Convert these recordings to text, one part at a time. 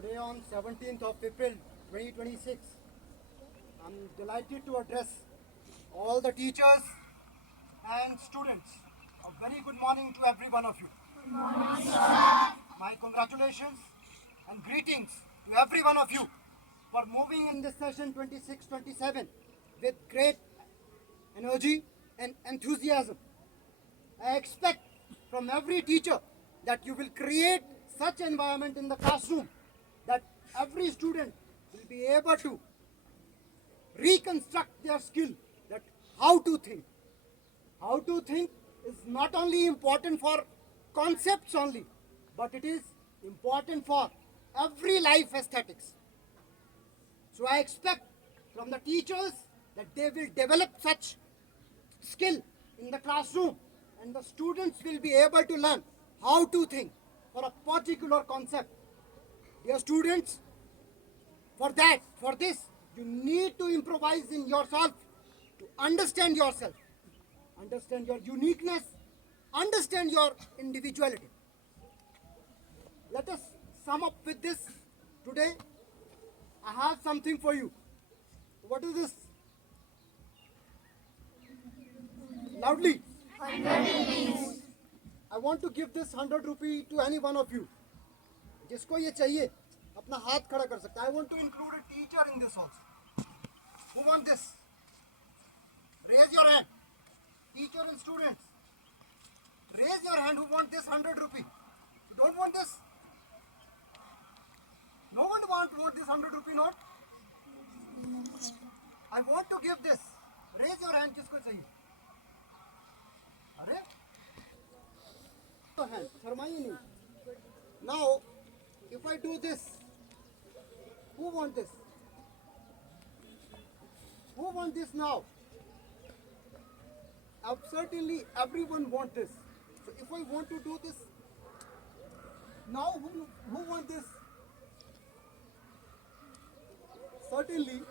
Today on 17th of April 2026, I'm delighted to address all the teachers and students. A very good morning to every one of you. Good morning, sir. My congratulations and greetings to every one of you for moving in this session 26-27 with great energy and enthusiasm. I expect from every teacher that you will create such environment in the classroom that every student will be able to reconstruct their skill, that how to think. How to think is not only important for concepts only, but it is important for every life aesthetics. So I expect from the teachers that they will develop such skill in the classroom and the students will be able to learn how to think for a particular concept. Dear students, for this, you need to improvise in yourself, to understand yourself, understand your uniqueness, understand your individuality. Let us sum up with this today. I have something for you. What is this? Loudly. 100 rupees. I want to give this 100 rupee to any one of you. जिसको ये चाहिए अपना हाथ खड़ा कर सकता है. I want to include a teacher in this also. Who want this? Raise your hand. Teacher and students. Raise your hand who want this 100 rupee. You don't want this? No one want this 100 rupee note? I want to give this. Raise your hand किसको चाहिए? अरे? hand. शर्माइए नहीं. Now, if I do this, who want this? Who want this now? Certainly everyone want this. So if I want to do this, now who want this? Certainly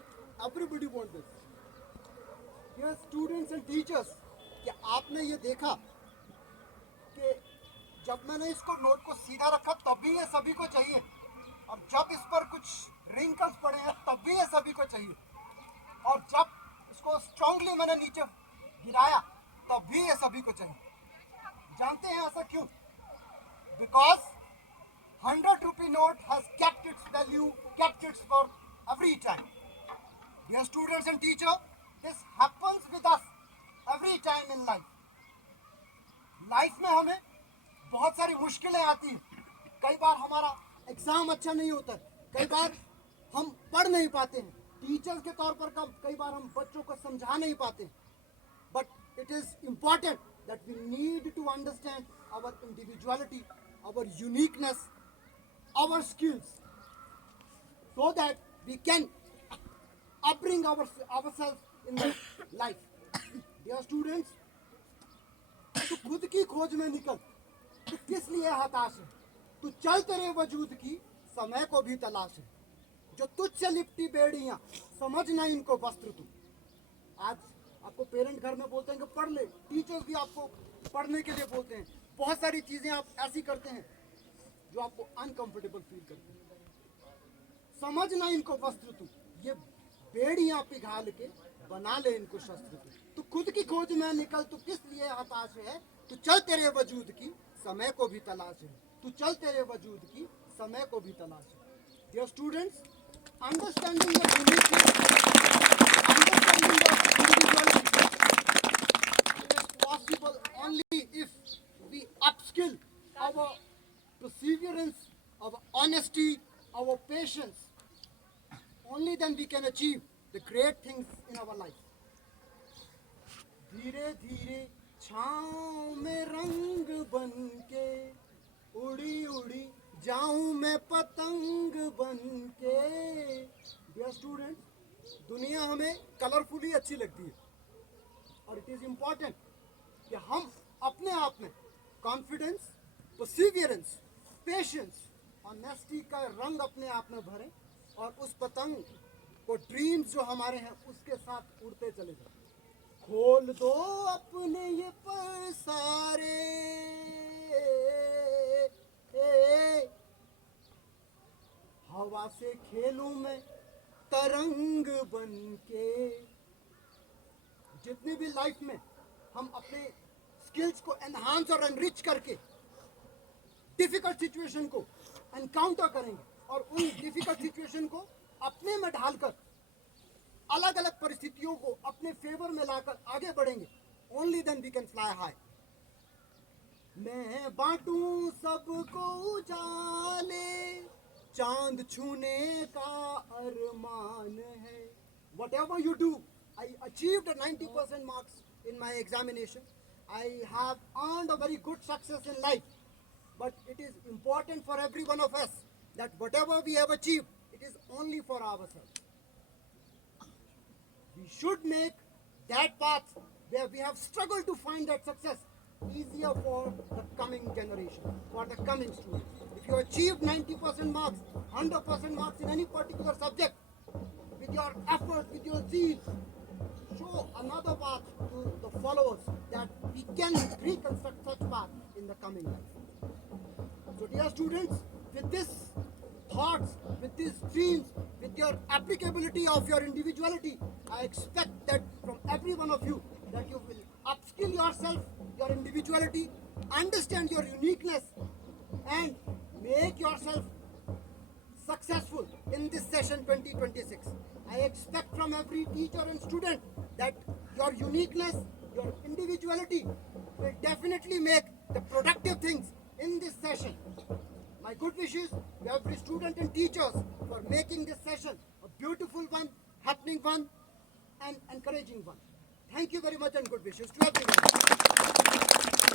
everybody want this. Dear students and teachers, क्या आपने ये देखा कि जब मैंने इसको note को सीधा रखा तब भी ये सभी को चाहिए, और जब इस पर कुछ रिंकल्स पड़े हैं तब भी ये सभी को चाहिए, और जब इसको स्ट्रांगली मैंने नीचे गिराया तब भी ये सभी को चाहिए. जानते हैं ऐसा क्यों? Because 100 rupee note has kept its value, kept its worth every time. Dear students and teacher, this happens with us every time in life. Life में हमें बहुत सारी मुश्किलें आती हैं. कई बार हमारा एग्जाम अच्छा नहीं होता है, कई बार हम पढ़ नहीं पाते हैं, टीचर्स के तौर पर कई बार हम बच्चों को समझा नहीं पाते हैं. But it is important that we need to understand our individuality, our uniqueness, our skills, so that we can upbring ourselves in the life. Dear students, तू खुद की खोज में निकल. तू किस लिए हताश है? तू चल तेरे वजूद की समय को भी तलाश है. जो तुझसे लिपटी बेड़ियां समझ ना इनको वस्त्र तू. आज आपको पेरेंट घर में बोलते हैं कि पढ़ ले, टीचर्स भी आपको पढ़ने के लिए बोलते हैं. बहुत सारी चीजें आप ऐसी करते हैं जो आपको अनकंफर्टेबल फील करते हैं. समझ ना इनको वस्त्र तू, ये बेड़ियां पिघाल के बना ले इनको शस्त्र तू. तू खुद की खोज में निकल. तू किस लिए हताश है? तू चल तेरे वजूद की समय को भी तलाश है. तू चल तेरे वजूद की समय को भी तलाश है. Dear students, understanding your uniqueness, understanding your individuality is possible only if we upskill our perseverance, our honesty, our patience. Only then we can achieve the great things in our life. धीरे धीरे छाँव में रंग बन के उड़ी उड़ी जाऊं मैं पतंग बन के. Dear students, दुनिया हमें कलरफुली अच्छी लगती है, और इट इज इम्पॉर्टेंट कि हम अपने आप में कॉन्फिडेंस, परसिवियरेंस, पेशेंस, ऑनेस्टी का रंग अपने आप में भरें, और उस पतंग को ड्रीम्स जो हमारे हैं उसके साथ उड़ते चले जाएं. खोल दो अपने ये पर सारे, हवा से खेलूं मैं तरंग बन के। जितने भी लाइफ में हम अपने स्किल्स को एनहांस और एनरिच करके डिफिकल्ट सिचुएशन को एनकाउंटर करेंगे और उन डिफिकल्ट सिचुएशन को अपने में ढालकर अलग अलग परिस्थितियों को अपने फेवर में लाकर आगे बढ़ेंगे, only then we can fly high. मैं बांटूं सबको उजाले, चांद छूने का अरमान है। Whatever you do, I achieved 90% marks in my examination. I have earned a very good success in life. But it is important for every one of us that whatever we have achieved, it is only for ourselves. We should make that path where we have struggled to find that success easier for the coming generation, for the coming students. If you achieve 90% marks, 100% marks in any particular subject, with your effort, with your zeal, show another path to the followers that we can reconstruct such path in the coming life. So dear students, with these thoughts, with these dreams, with your applicability of your individuality, I expect that from every one of you that you will upskill yourself, your individuality, understand your uniqueness and make yourself successful in this session 2026. I expect from every teacher and student that your uniqueness, your individuality will definitely make the productive things in this session. My good wishes to every student and teachers for making this session a beautiful one, happening one, and encouraging one. Thank you very much and good wishes to everyone.